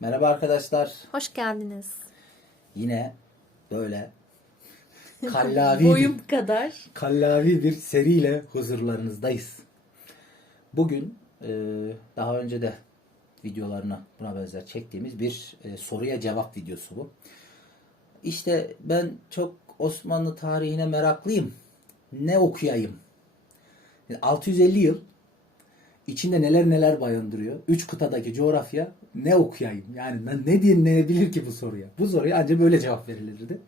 Merhaba arkadaşlar. Hoş geldiniz. Yine böyle kallavi bir, Boyum kadar. kallavi bir seriyle huzurlarınızdayız. Bugün daha önce de videolarına buna benzer çektiğimiz bir soruya cevap videosu bu. İşte ben çok Osmanlı tarihine meraklıyım. Ne okuyayım? 650 yıl içinde neler neler barındırıyor. 3 kıtadaki coğrafya ne okuyayım? Yani ne denilebilir ki bu soruya? Bu soruya ancak böyle cevap verilirdi.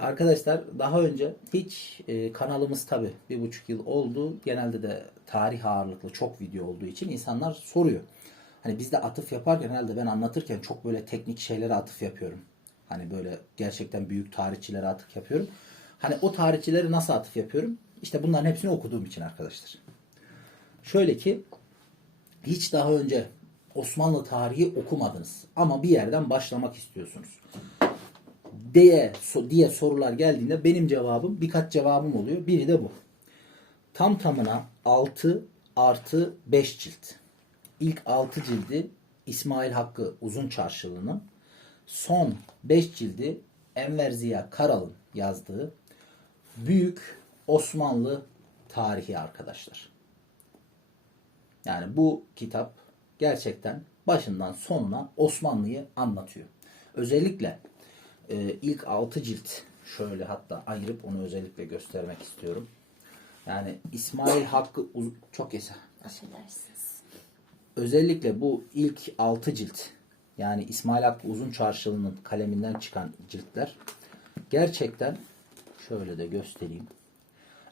Arkadaşlar daha önce hiç kanalımız tabi 1,5 yıl oldu. Genelde de tarih ağırlıklı çok video olduğu için insanlar soruyor. Hani biz de atıf yaparken herhalde ben anlatırken çok böyle teknik şeylere atıf yapıyorum. Hani böyle gerçekten büyük tarihçilere atıf yapıyorum. Hani o tarihçileri nasıl atıf yapıyorum? İşte bunların hepsini okuduğum için arkadaşlar. Şöyle ki hiç daha önce Osmanlı tarihi okumadınız ama bir yerden başlamak istiyorsunuz diye sorular geldiğinde benim cevabım birkaç cevabım oluyor. Biri de bu. Tam tamına 6 artı 5 cilt. İlk 6 cildi İsmail Hakkı Uzunçarşılı'nın, son 5 cildi Enver Ziya Karal'ın yazdığı Büyük Osmanlı Tarihi arkadaşlar. Yani bu kitap gerçekten başından sonuna Osmanlı'yı anlatıyor. Özellikle ilk 6 cilt şöyle hatta ayırıp onu özellikle göstermek istiyorum. Yani İsmail Hakkı çok eser. Affedersiniz. Özellikle bu ilk 6 cilt yani İsmail Hakkı Uzunçarşılı'nın kaleminden çıkan ciltler gerçekten şöyle de göstereyim.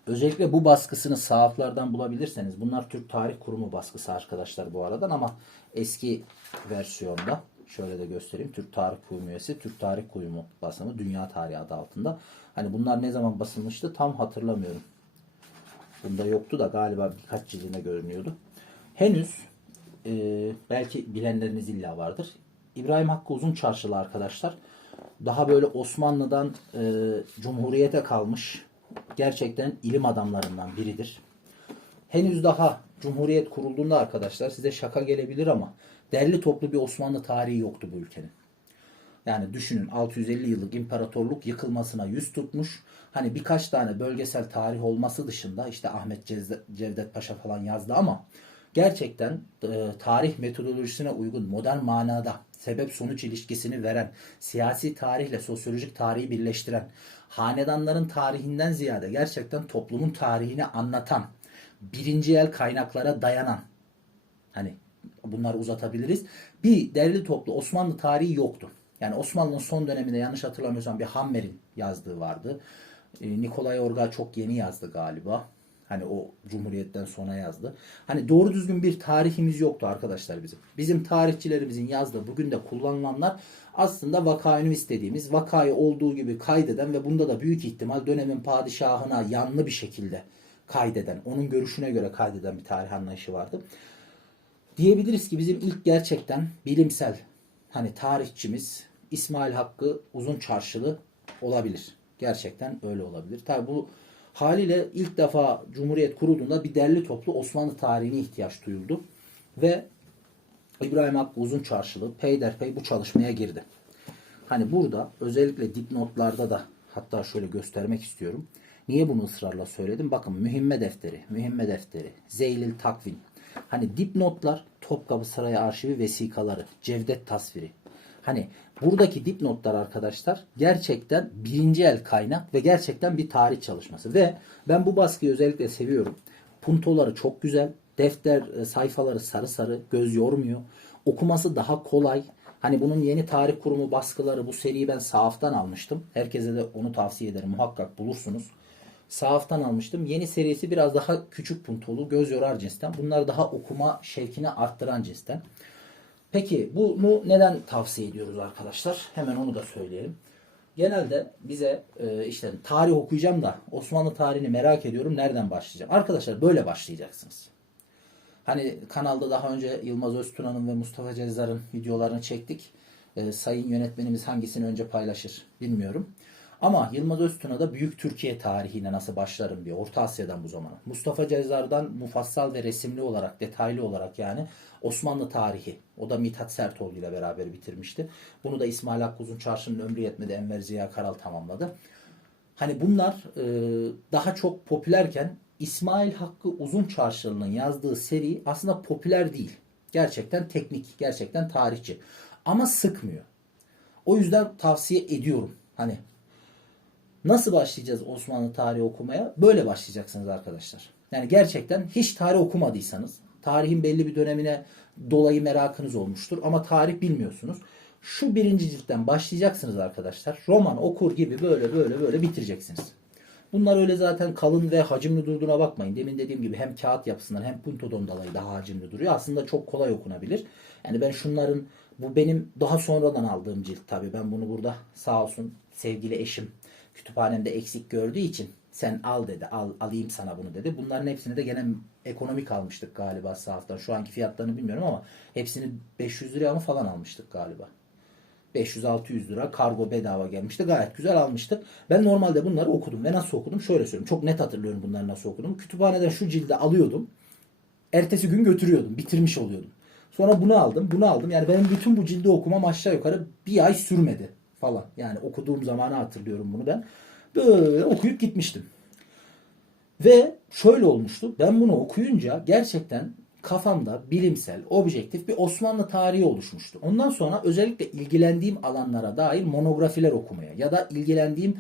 Özellikle bu baskısını sahaflardan bulabilirseniz, bunlar Türk Tarih Kurumu baskısı arkadaşlar bu aradan ama eski versiyonda şöyle de göstereyim. Türk Tarih Kurumu üyesi, Türk Tarih Kurumu basımı, Dünya Tarihi adı altında. Hani bunlar ne zaman basılmıştı tam hatırlamıyorum. Bunda yoktu da galiba birkaç cildine görünüyordu. Henüz belki bilenleriniz illa vardır. İbrahim Hakkı Uzunçarşılı arkadaşlar daha böyle Osmanlı'dan Cumhuriyete kalmış gerçekten ilim adamlarından biridir. Henüz daha Cumhuriyet kurulduğunda arkadaşlar size şaka gelebilir ama derli toplu bir Osmanlı tarihi yoktu bu ülkenin. Yani düşünün 650 yıllık imparatorluk yıkılmasına yüz tutmuş. Hani birkaç tane bölgesel tarih olması dışında işte Ahmet Cevdet Paşa falan yazdı ama gerçekten tarih metodolojisine uygun modern manada sebep sonuç ilişkisini veren, siyasi tarihle sosyolojik tarihi birleştiren, hanedanların tarihinden ziyade gerçekten toplumun tarihini anlatan, birinci el kaynaklara dayanan, hani bunları uzatabiliriz, bir derli toplu Osmanlı tarihi yoktu. Yani Osmanlı'nın son döneminde yanlış hatırlamıyorsam bir Hammer'in yazdığı vardı. Nikolay Orga çok yeni yazdı galiba. Hani o Cumhuriyet'ten sonra yazdı. Hani doğru düzgün bir tarihimiz yoktu arkadaşlar bizim. Bizim tarihçilerimizin yazdığı bugün de kullanılanlar aslında vakaünüvis dediğimiz vakayı olduğu gibi kaydeden ve bunda da büyük ihtimal dönemin padişahına yanlı bir şekilde kaydeden, onun görüşüne göre kaydeden bir tarih anlayışı vardı. Diyebiliriz ki bizim ilk gerçekten bilimsel hani tarihçimiz İsmail Hakkı Uzunçarşılı olabilir. Gerçekten öyle olabilir. Tabi bu haliyle ilk defa Cumhuriyet kurulduğunda bir derli toplu Osmanlı tarihine ihtiyaç duyuldu. Ve İbrahim Hakkı Uzunçarşılı peyderpey bu çalışmaya girdi. Hani burada özellikle dipnotlarda da hatta şöyle göstermek istiyorum. Niye bunu ısrarla söyledim? Bakın Mühimme Defteri, Zeylil Takvim. Hani dipnotlar, Topkapı Sarayı arşivi vesikaları, Cevdet tasviri. Hani buradaki dipnotlar arkadaşlar gerçekten birinci el kaynak ve gerçekten bir tarih çalışması. Ve ben bu baskıyı özellikle seviyorum. Puntoları çok güzel. Defter sayfaları sarı sarı, göz yormuyor. Okuması daha kolay. Hani bunun yeni tarih kurumu baskıları, bu seriyi ben Sahaf'tan almıştım. Herkese de onu tavsiye ederim. Muhakkak bulursunuz. Sahaf'tan almıştım. Yeni serisi biraz daha küçük puntolu, göz yorar cinsten. Bunlar daha okuma şevkini arttıran cinsten. Peki bunu neden tavsiye ediyoruz arkadaşlar? Hemen onu da söyleyelim. Genelde bize işte tarih okuyacağım da Osmanlı tarihini merak ediyorum. Nereden başlayacağım? Arkadaşlar böyle başlayacaksınız. Hani kanalda daha önce Yılmaz Öztuna'nın ve Mustafa Cezzar'ın videolarını çektik. Sayın yönetmenimiz hangisini önce paylaşır bilmiyorum. Ama Yılmaz Öztuna'da Büyük Türkiye tarihine nasıl başlarım diyor. Orta Asya'dan bu zamana. Mustafa Cezar'dan mufassal ve resimli olarak, detaylı olarak yani Osmanlı tarihi. O da Mithat Sertoğlu ile beraber bitirmişti. Bunu da İsmail Hakkı Uzunçarşı'nın ömrü yetmedi Enver Ziya Karal tamamladı. Hani bunlar daha çok popülerken İsmail Hakkı Uzunçarşılı'nın yazdığı seri aslında popüler değil. Gerçekten teknik, gerçekten tarihçi. Ama sıkmıyor. O yüzden tavsiye ediyorum. Hani nasıl başlayacağız Osmanlı tarihi okumaya? Böyle başlayacaksınız arkadaşlar. Yani gerçekten hiç tarih okumadıysanız, tarihin belli bir dönemine dolayı merakınız olmuştur ama tarih bilmiyorsunuz. Şu birinci ciltten başlayacaksınız arkadaşlar. Roman okur gibi böyle bitireceksiniz. Bunlar öyle zaten kalın ve hacimli durduğuna bakmayın. Demin dediğim gibi hem kağıt yapısından hem puntodon dolayı daha hacimli duruyor. Aslında çok kolay okunabilir. Yani ben şunların, bu benim daha sonradan aldığım cilt tabii. Ben bunu burada sağ olsun sevgili eşim kütüphanemde eksik gördüğü için sen al dedi. Alayım sana bunu dedi. Bunların hepsini de gene ekonomik almıştık galiba sahaftan. Şu anki fiyatlarını bilmiyorum ama hepsini 500 liraya mı falan almıştık galiba. 500-600 lira kargo bedava gelmişti. Gayet güzel almıştık. Ben normalde bunları okudum. Ve nasıl okudum? Şöyle söyleyeyim. Çok net hatırlıyorum bunları nasıl okudum. Kütüphaneden şu cildi alıyordum. Ertesi gün götürüyordum. Bitirmiş oluyordum. Sonra bunu aldım. Bunu aldım. Yani benim bütün bu cildi okumam aşağı yukarı bir ay sürmedi falan. Yani okuduğum zamanı hatırlıyorum bunu ben. Böyle okuyup gitmiştim. Ve şöyle olmuştu. Ben bunu okuyunca gerçekten kafamda bilimsel, objektif bir Osmanlı tarihi oluşmuştu. Ondan sonra özellikle ilgilendiğim alanlara dair monografiler okumaya ya da ilgilendiğim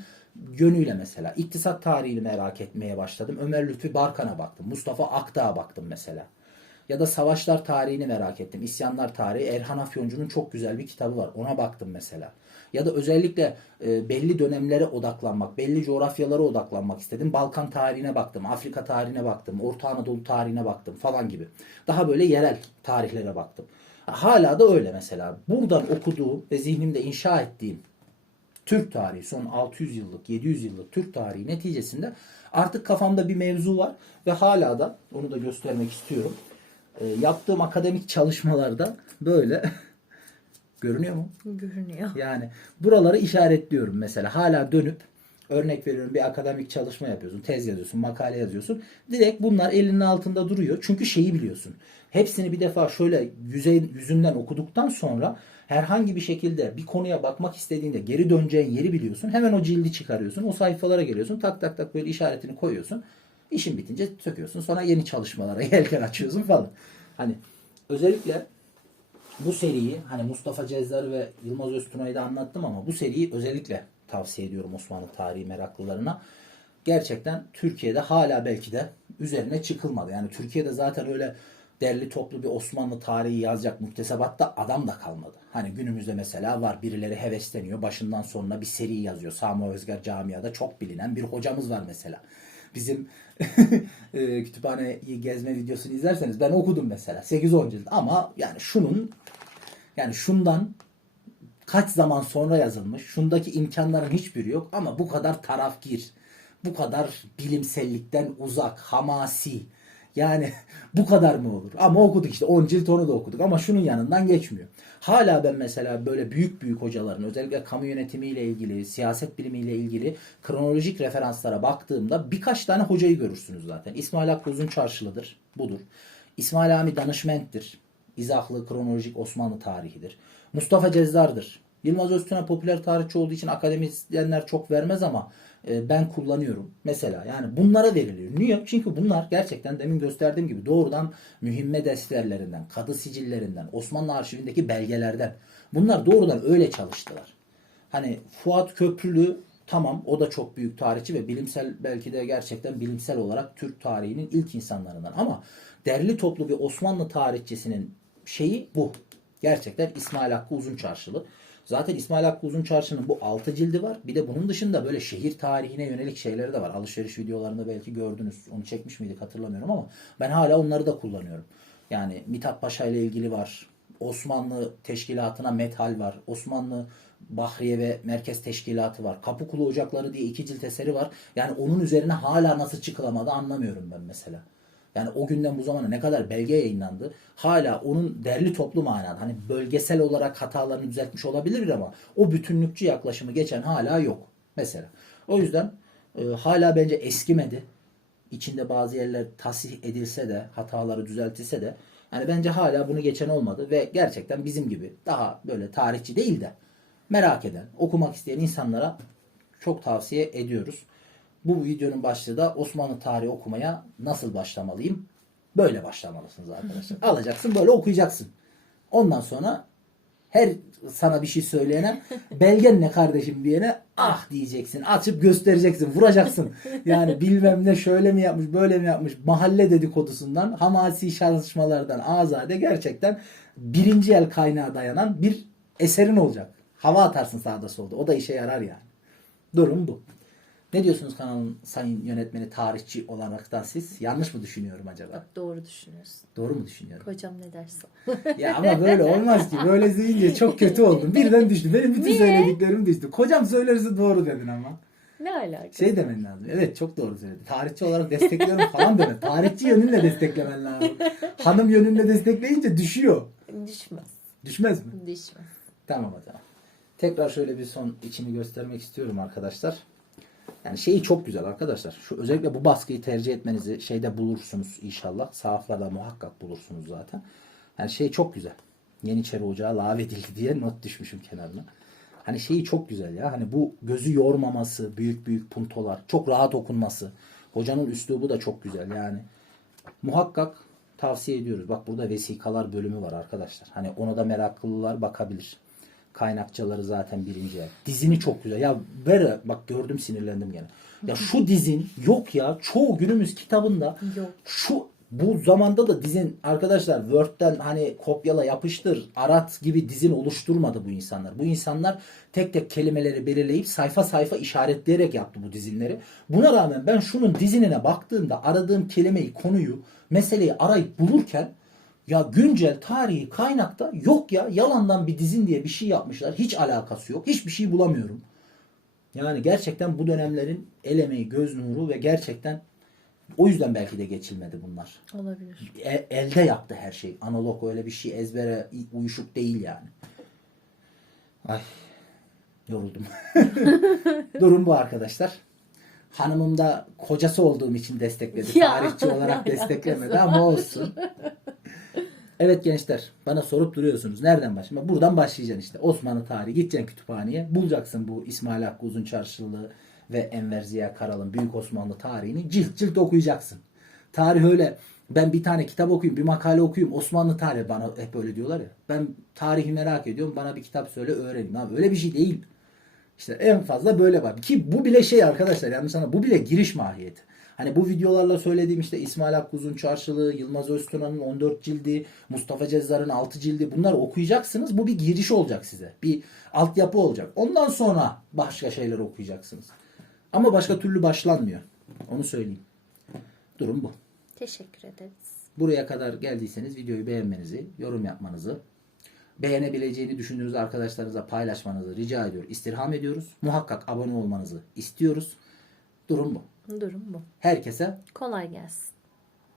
yönüyle mesela iktisat tarihini merak etmeye başladım. Ömer Lütfi Barkan'a baktım. Mustafa Akdağ'a baktım mesela. Ya da savaşlar tarihini merak ettim. İsyanlar tarihi. Erhan Afyoncu'nun çok güzel bir kitabı var. Ona baktım mesela. Ya da özellikle belli dönemlere odaklanmak, belli coğrafyalara odaklanmak istedim. Balkan tarihine baktım, Afrika tarihine baktım, Orta Anadolu tarihine baktım falan gibi. Daha böyle yerel tarihlere baktım. Hala da öyle mesela. Buradan okuduğum ve zihnimde inşa ettiğim Türk tarihi, son 600 yıllık, 700 yıllık Türk tarihi neticesinde artık kafamda bir mevzu var ve hala da onu da göstermek istiyorum. Yaptığım akademik çalışmalarda böyle görünüyor mu? Görünüyor. Yani buraları işaretliyorum mesela. Hala dönüp örnek veriyorum bir akademik çalışma yapıyorsun, tez yazıyorsun, makale yazıyorsun. Direkt bunlar elinin altında duruyor. Çünkü şeyi biliyorsun. Hepsini bir defa şöyle yüzünden okuduktan sonra herhangi bir şekilde bir konuya bakmak istediğinde geri döneceğin yeri biliyorsun. Hemen o cildi çıkarıyorsun. O sayfalara geliyorsun. Tak tak tak böyle işaretini koyuyorsun. İşin bitince söküyorsun. Sonra yeni çalışmalara yelken açıyorsun falan. Hani özellikle bu seriyi hani Mustafa Cezzar ve Yılmaz Öztuna'yı da anlattım ama bu seriyi özellikle tavsiye ediyorum Osmanlı tarihi meraklılarına. Gerçekten Türkiye'de hala belki de üzerine çıkılmadı. Yani Türkiye'de zaten öyle derli toplu bir Osmanlı tarihi yazacak muktesebatta adam da kalmadı. Hani günümüzde mesela var, birileri hevesleniyor. Başından sonuna bir seri yazıyor. Sami Özger Camia'da çok bilinen bir hocamız var mesela. Bizim kütüphaneyi gezme videosunu izlerseniz ben okudum mesela 8-10 cilt ama yani şundan kaç zaman sonra yazılmış, şundaki imkanların hiçbiri yok ama bu kadar tarafgir, bu kadar bilimsellikten uzak, hamasi, yani bu kadar mı olur? Ama okuduk işte 10 cilt, onu da okuduk ama şunun yanından geçmiyor. Hala ben mesela böyle büyük büyük hocaların özellikle kamu yönetimiyle ilgili, siyaset bilimiyle ilgili kronolojik referanslara baktığımda birkaç tane hocayı görürsünüz zaten. İsmail Hakkı Uzunçarşılı'dır. Budur. İsmail Hami Danışment'tir. İzahlı kronolojik Osmanlı tarihidir. Mustafa Cezzar'dır. Yılmaz Öztürk popüler tarihçi olduğu için akademisyenler çok vermez ama ben kullanıyorum. Mesela yani bunlara veriliyor. Niye? Çünkü bunlar gerçekten demin gösterdiğim gibi doğrudan mühimme defterlerinden, kadı sicillerinden, Osmanlı arşivindeki belgelerden. Bunlar doğrudan öyle çalıştılar. Hani Fuat Köprülü tamam, o da çok büyük tarihçi ve bilimsel, belki de gerçekten bilimsel olarak Türk tarihinin ilk insanlarından ama derli toplu bir Osmanlı tarihçisinin şeyi bu. Gerçekten İsmail Hakkı Uzunçarşılı. Zaten İsmail Hakkı Uzunçarşı'nın bu 6 cildi var. Bir de bunun dışında böyle şehir tarihine yönelik şeyleri de var. Alışveriş videolarında belki gördünüz. Onu çekmiş miydik hatırlamıyorum ama ben hala onları da kullanıyorum. Yani Mithat Paşa ile ilgili var. Osmanlı Teşkilatı'na Methal var. Osmanlı Bahriye ve Merkez Teşkilatı var. Kapıkulu Ocakları diye 2 cilt eseri var. Yani onun üzerine hala nasıl çıkılamadı anlamıyorum ben mesela. Yani o günden bu zamana ne kadar belge yayınlandı. Hala onun derli toplu manada, hani bölgesel olarak hatalarını düzeltmiş olabilir ama o bütünlükçü yaklaşımı geçen hala yok Mesela. O yüzden hala bence eskimedi. İçinde bazı yerler tasih edilse de, hataları düzeltilse de yani bence hala bunu geçen olmadı ve gerçekten bizim gibi daha böyle tarihçi değil de merak eden, okumak isteyen insanlara çok tavsiye ediyoruz. Bu videonun başlığı da Osmanlı tarihi okumaya nasıl başlamalıyım? Böyle başlamalısınız arkadaşlar. Alacaksın, böyle okuyacaksın. Ondan sonra her sana bir şey söyleyene belgen ne kardeşim diyene ah diyeceksin. Açıp göstereceksin. Vuracaksın. Yani bilmem ne şöyle mi yapmış böyle mi yapmış mahalle dedikodusundan hamasi çalışmalardan azade gerçekten birinci el kaynağa dayanan bir eserin olacak. Hava atarsın sağda solda. O da işe yarar yani. Durum bu. Ne diyorsunuz kanalın sayın yönetmeni tarihçi olaraktan siz? Yanlış mı düşünüyorum acaba? Doğru düşünüyorsun. Doğru mu düşünüyorum? Kocam ne derse. Ya ama böyle olmaz ki. Böyle deyince çok kötü oldum. Birden düştü. Benim bütün Niye? söylediklerim düştü. Kocam söylerse doğru dedin ama. Ne alaka? Şey demen lazım. Evet çok doğru söyledi. Tarihçi olarak destekliyorum falan deme. Tarihçi yönünle desteklemen lazım. Hanım yönünle destekleyince düşüyor. Düşmez. Düşmez mi? Düşmez. Tamam o zaman. Tekrar şöyle bir son içini göstermek istiyorum arkadaşlar. Yani şeyi çok güzel arkadaşlar. Şu özellikle bu baskıyı tercih etmenizi şeyde bulursunuz inşallah. Sahaflarda muhakkak bulursunuz zaten. Yani şey çok güzel. Yeniçeri Ocağı lağvedildi diye not düşmüşüm kenarına. Hani şeyi çok güzel ya. Hani bu gözü yormaması, büyük büyük puntolar, çok rahat okunması. Hocanın üslubu da çok güzel yani. Muhakkak tavsiye ediyoruz. Bak burada vesikalar bölümü var arkadaşlar. Hani ona da meraklılar bakabilir. Kaynakçaları zaten birinci el. Dizini çok güzel. Ya ver bak gördüm sinirlendim gene. Ya şu dizin yok ya. Çoğu günümüz kitabında Yok. bu zamanda da dizin arkadaşlar Word'den hani kopyala yapıştır arat gibi dizin oluşturmadı bu insanlar. Bu insanlar tek tek kelimeleri belirleyip sayfa sayfa işaretleyerek yaptı bu dizinleri. Buna rağmen ben şunun dizinine baktığımda aradığım kelimeyi, konuyu, meseleyi arayıp bulurken ya güncel tarihi kaynakta yok ya yalandan bir dizin diye bir şey yapmışlar. Hiç alakası yok. Hiçbir şey bulamıyorum. Yani gerçekten bu dönemlerin el emeği, göz nuru ve gerçekten o yüzden belki de geçilmedi bunlar. Olabilir. Elde yaptı her şey. Analog öyle bir şey ezbere uyuşuk değil yani. Ay yoruldum. Durum bu arkadaşlar. Hanımım da kocası olduğum için destekledi. Ya, Tarihçi olarak ne desteklemedi alakası ama olsun. Evet gençler bana sorup duruyorsunuz. Nereden başlayayım? Buradan başlayacaksın işte. Osmanlı tarihi. Gideceksin kütüphaneye. Bulacaksın bu İsmail Hakkı Uzun Çarşılı ve Enver Ziya Karal'ın Büyük Osmanlı tarihini. Cilt cilt okuyacaksın. Tarih öyle. Ben bir tane kitap okuyayım, bir makale okuyayım. Osmanlı tarihi bana hep öyle diyorlar ya. Ben tarihi merak ediyorum. Bana bir kitap söyle öğreneyim. Abi öyle bir şey değil. İşte en fazla böyle var. Ki bu bile şey arkadaşlar yanlış sana bu bile giriş mahiyeti. Hani bu videolarla söylediğim işte İsmail Hakkı Uzun Çarşılı, Yılmaz Öztuna'nın 14 cildi, Mustafa Cezzar'ın 6 cildi bunları okuyacaksınız. Bu bir giriş olacak size. Bir altyapı olacak. Ondan sonra başka şeyler okuyacaksınız. Ama başka türlü başlanmıyor. Onu söyleyeyim. Durum bu. Teşekkür ederiz. Buraya kadar geldiyseniz videoyu beğenmenizi, yorum yapmanızı, beğenebileceğini düşündüğünüz arkadaşlarınıza paylaşmanızı rica ediyor, istirham ediyoruz. Muhakkak abone olmanızı istiyoruz. Durum bu. Durum bu. Herkese Kolay gelsin.